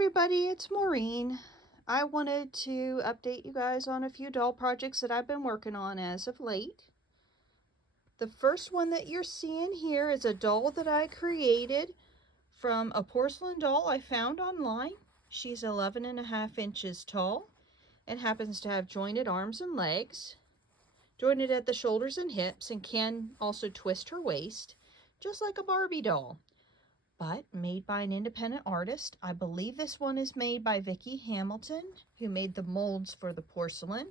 everybody, it's Maureen. I wanted to update you guys on a few doll projects that I've been working on as of late. The first one that you're seeing here is a doll that I created from a porcelain doll I found online. She's 11.5 inches tall and happens to have jointed arms and legs, jointed at the shoulders and hips, and can also twist her waist, just like a Barbie doll, but made by an independent artist. I believe this one is made by Vicki Hamilton, who made the molds for the porcelain.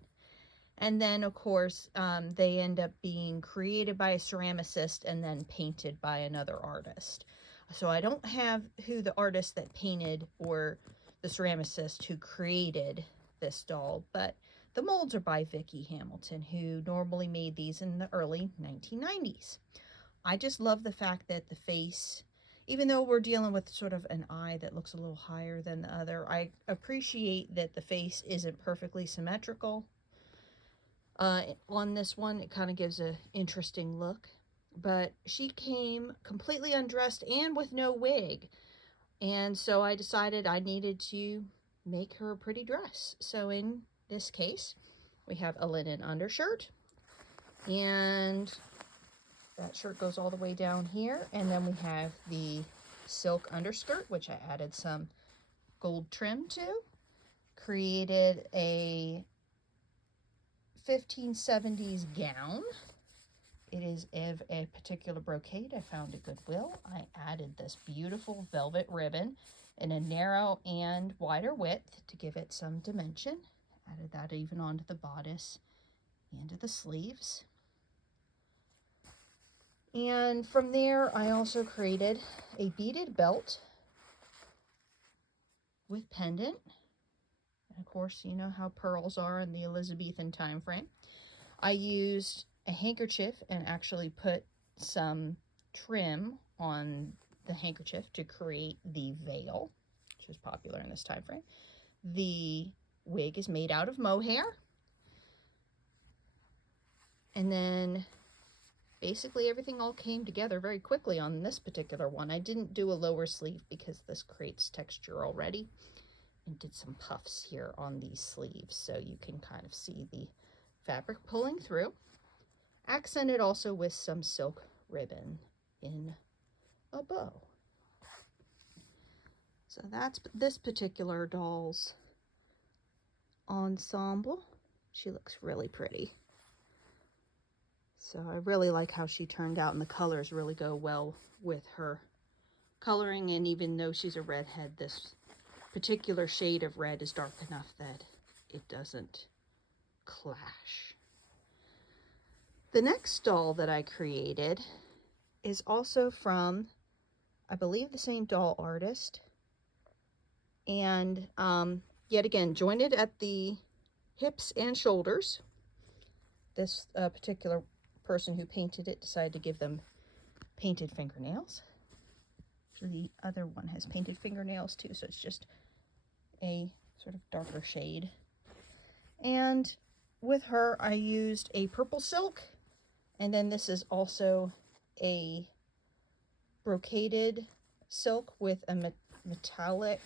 And then, of course, they end up being created by a ceramicist and then painted by another artist. So I don't have who the artist that painted or the ceramicist who created this doll, but the molds are by Vicki Hamilton, who normally made these in the early 1990s. I just love the fact that the face, even though we're dealing with sort of an eye that looks a little higher than the other, I appreciate that the face isn't perfectly symmetrical. On this one, it kind of gives an interesting look. But she came completely undressed and with no wig. And so I decided I needed to make her a pretty dress. So in this case, we have a linen undershirt, and that shirt goes all the way down here, and then we have the silk underskirt, which I added some gold trim to. Created a 1570s gown. It is of a particular brocade I found at Goodwill. I added this beautiful velvet ribbon in a narrow and wider width to give it some dimension. Added that even onto the bodice and to the sleeves. And from there, I also created a beaded belt with pendant. And of course, you know how pearls are in the Elizabethan time frame. I used a handkerchief and actually put some trim on the handkerchief to create the veil, which was popular in this time frame. The wig is made out of mohair. And then basically everything all came together very quickly on this particular one. I didn't do a lower sleeve because this creates texture already, and did some puffs here on these sleeves so you can kind of see the fabric pulling through. Accented also with some silk ribbon in a bow. So that's this particular doll's ensemble. She looks really pretty. So I really like how she turned out, and the colors really go well with her coloring. And even though she's a redhead, this particular shade of red is dark enough that it doesn't clash. The next doll that I created is also from, I believe, the same doll artist. And yet again, jointed at the hips and shoulders. This particular person who painted it decided to give them painted fingernails. The other one has painted fingernails too, so it's just a sort of darker shade. And with her, I used a purple silk, and then this is also a brocaded silk with a metallic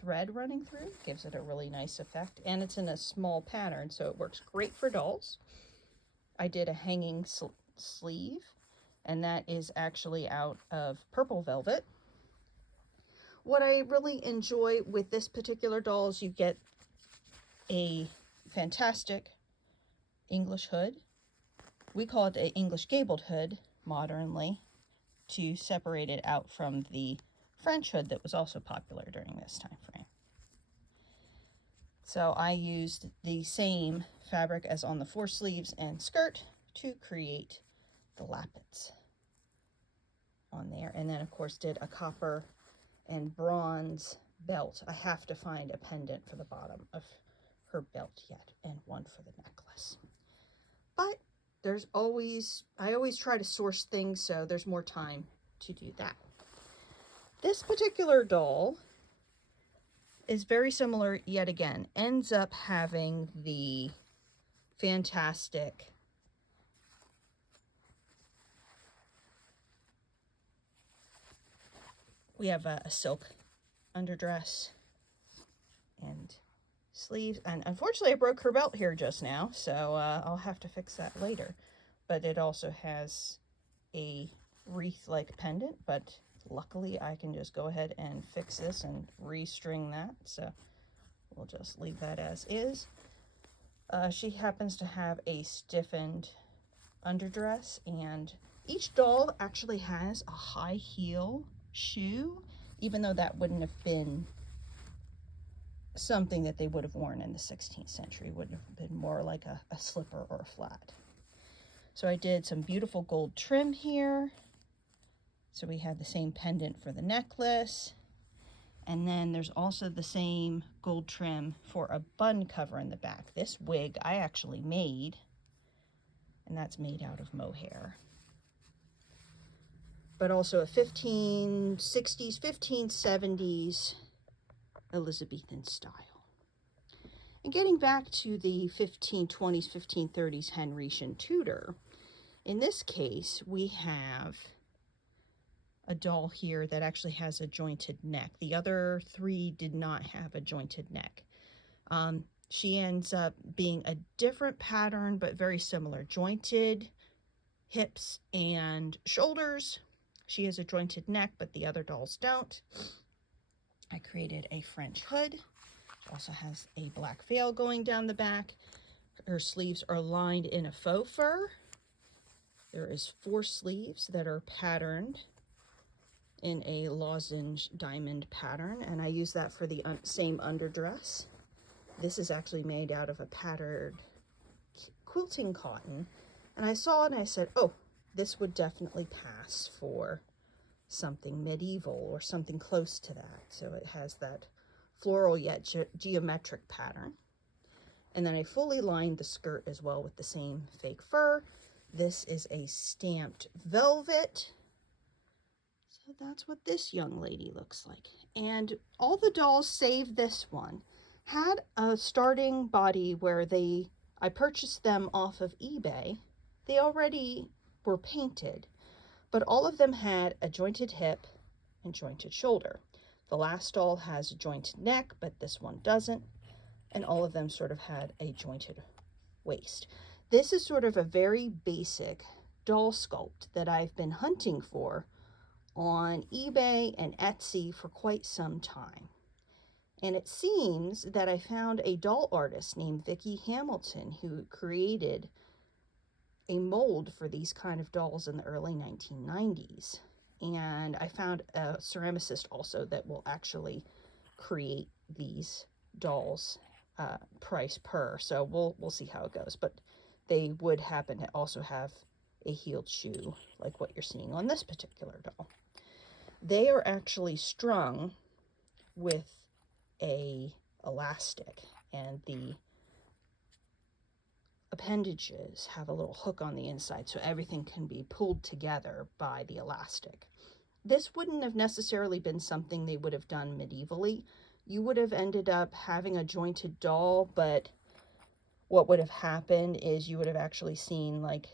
thread running through. Gives it a really nice effect, and it's in a small pattern, so it works great for dolls. I did a hanging sleeve, and that is actually out of purple velvet. What I really enjoy with this particular doll is you get a fantastic English hood. We call it an English gabled hood modernly, to separate it out from the French hood that was also popular during this time frame. So I used the same fabric as on the four sleeves and skirt to create the lappets on there. And then of course did a copper and bronze belt. I have to find a pendant for the bottom of her belt yet, and one for the necklace. But I always try to source things so there's more time to do that. This particular doll is very similar yet again. Ends up having the fantastic we have a silk underdress and sleeves. And unfortunately I broke her belt here just now, so I'll have to fix that later. But it also has a wreath-like pendant, but luckily I can just go ahead and fix this and restring that, so we'll just leave that as is. She happens to have a stiffened underdress, and each doll actually has a high heel shoe, even though that wouldn't have been something that they would have worn in the 16th century. It would have been more like a slipper or a flat. So I did some beautiful gold trim here. So we have the same pendant for the necklace. And then there's also the same gold trim for a bun cover in the back. This wig I actually made, and that's made out of mohair. But also a 1560s, 1570s Elizabethan style. And getting back to the 1520s, 1530s Henrician Tudor, in this case we have a doll here that actually has a jointed neck. The other three did not have a jointed neck. She ends up being a different pattern, but very similar. Jointed hips and shoulders. She has a jointed neck, but the other dolls don't. I created a French hood. She also has a black veil going down the back. Her sleeves are lined in a faux fur. There is 4 sleeves that are patterned in a lozenge diamond pattern, and I use that for the same underdress. This is actually made out of a patterned quilting cotton, and I saw it and I said, oh, this would definitely pass for something medieval or something close to that. So it has that floral yet geometric pattern. And then I fully lined the skirt as well with the same fake fur. This is a stamped velvet. So that's what this young lady looks like. And all the dolls, save this one, had a starting body where I purchased them off of eBay. They already were painted, but all of them had a jointed hip and jointed shoulder. The last doll has a jointed neck, but this one doesn't. And all of them sort of had a jointed waist. This is sort of a very basic doll sculpt that I've been hunting for on eBay and Etsy for quite some time. And it seems that I found a doll artist named Vicki Hamilton who created a mold for these kind of dolls in the early 1990s. And I found a ceramicist also that will actually create these dolls price per. So we'll see how it goes. But they would happen to also have a heeled shoe like what you're seeing on this particular doll. They are actually strung with a elastic, and the appendages have a little hook on the inside, so everything can be pulled together by the elastic. This wouldn't have necessarily been something they would have done medievally. You would have ended up having a jointed doll, but what would have happened is you would have actually seen like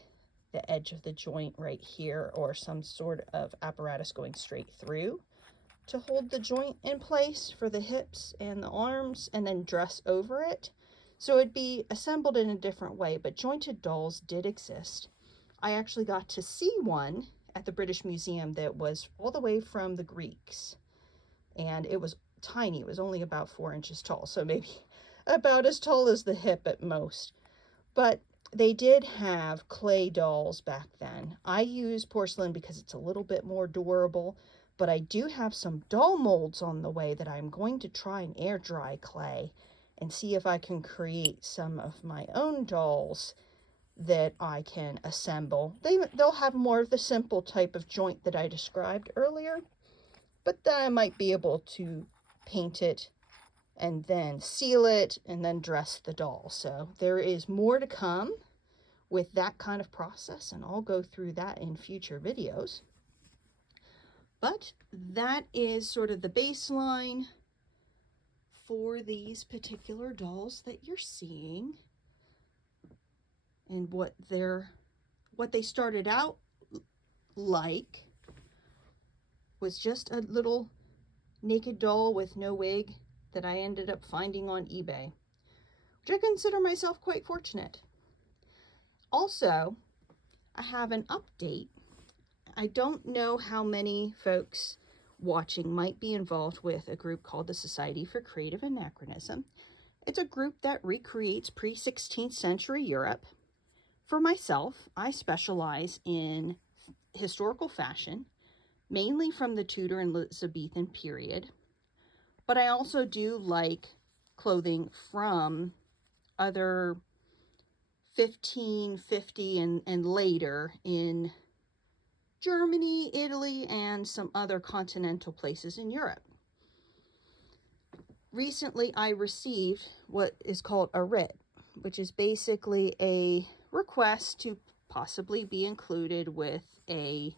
the edge of the joint right here, or some sort of apparatus going straight through to hold the joint in place for the hips and the arms, and then dress over it. So it'd be assembled in a different way, but jointed dolls did exist. I actually got to see one at the British Museum that was all the way from the Greeks, and it was tiny. It was only about 4 inches tall, so maybe about as tall as the hip at most. But they did have clay dolls back then. I use porcelain because it's a little bit more durable, but I do have some doll molds on the way that I'm going to try and air dry clay and see if I can create some of my own dolls that I can assemble. They'll have more of the simple type of joint that I described earlier, but then I might be able to paint it and then seal it and then dress the doll. So there is more to come with that kind of process, and I'll go through that in future videos. But that is sort of the baseline for these particular dolls that you're seeing, and what they started out like was just a little naked doll with no wig that I ended up finding on eBay, which I consider myself quite fortunate. Also, I have an update. I don't know how many folks watching might be involved with a group called the Society for Creative Anachronism. It's a group that recreates pre-16th century Europe. For myself, I specialize in historical fashion, mainly from the Tudor and Elizabethan period, but I also do like clothing from other 1550 and later in Germany, Italy, and some other continental places in Europe. Recently, I received what is called a writ, which is basically a request to possibly be included with a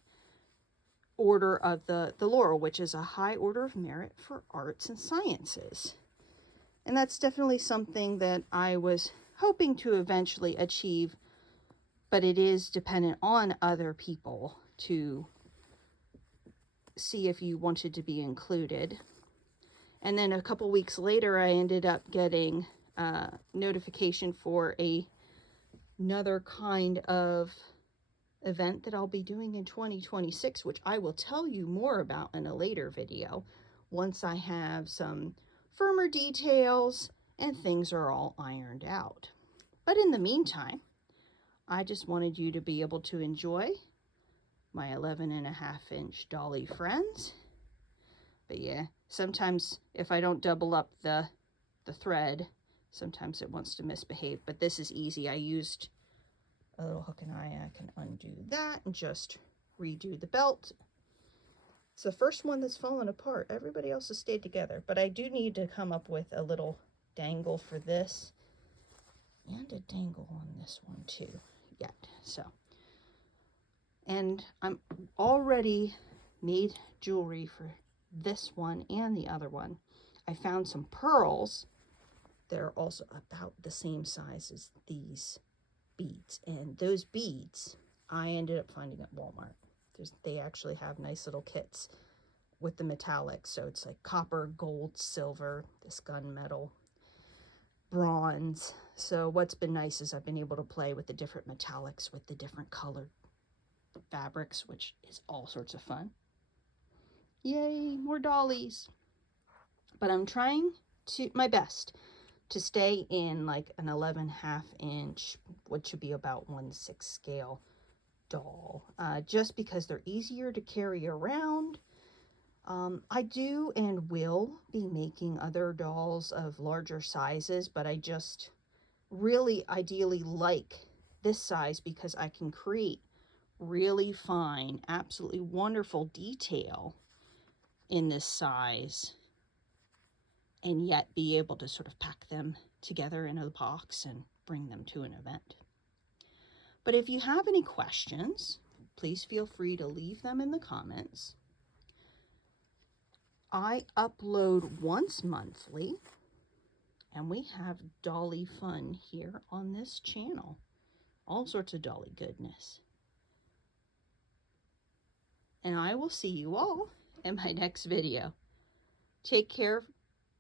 Order of the Laurel, which is a high order of merit for arts and sciences. And that's definitely something that I was hoping to eventually achieve, but it is dependent on other people to see if you wanted to be included. And then a couple weeks later, I ended up getting notification for another kind of event that I'll be doing in 2026, which I will tell you more about in a later video once I have some firmer details and things are all ironed out. But in the meantime, I just wanted you to be able to enjoy my 11.5-inch dolly friends. But yeah, sometimes if I don't double up the thread, sometimes it wants to misbehave. But this is easy. I used a little hook and eye. I can undo that and just redo the belt. It's the first one that's fallen apart. Everybody else has stayed together. But I do need to come up with a little dangle for this. And a dangle on this one too. Yet. So. And I'm already made jewelry for this one and the other one. I found some pearls that are also about the same size as these beads, and those beads I ended up finding at Walmart. They actually have nice little kits with the metallics, so it's like copper, gold, silver, this gunmetal, bronze. So what's been nice is I've been able to play with the different metallics with the different colored fabrics, which is all sorts of fun. Yay, more dollies. But I'm trying my best to stay in like an 11.5-inch, which should be about 1/6 scale doll, just because they're easier to carry around. I do and will be making other dolls of larger sizes, but I just really ideally like this size because I can create really fine, absolutely wonderful detail in this size and yet be able to sort of pack them together in a box and bring them to an event. But if you have any questions, please feel free to leave them in the comments. I upload once monthly, and we have dolly fun here on this channel. All sorts of dolly goodness. And I will see you all in my next video. Take care.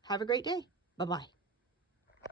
Have a great day. Bye-bye.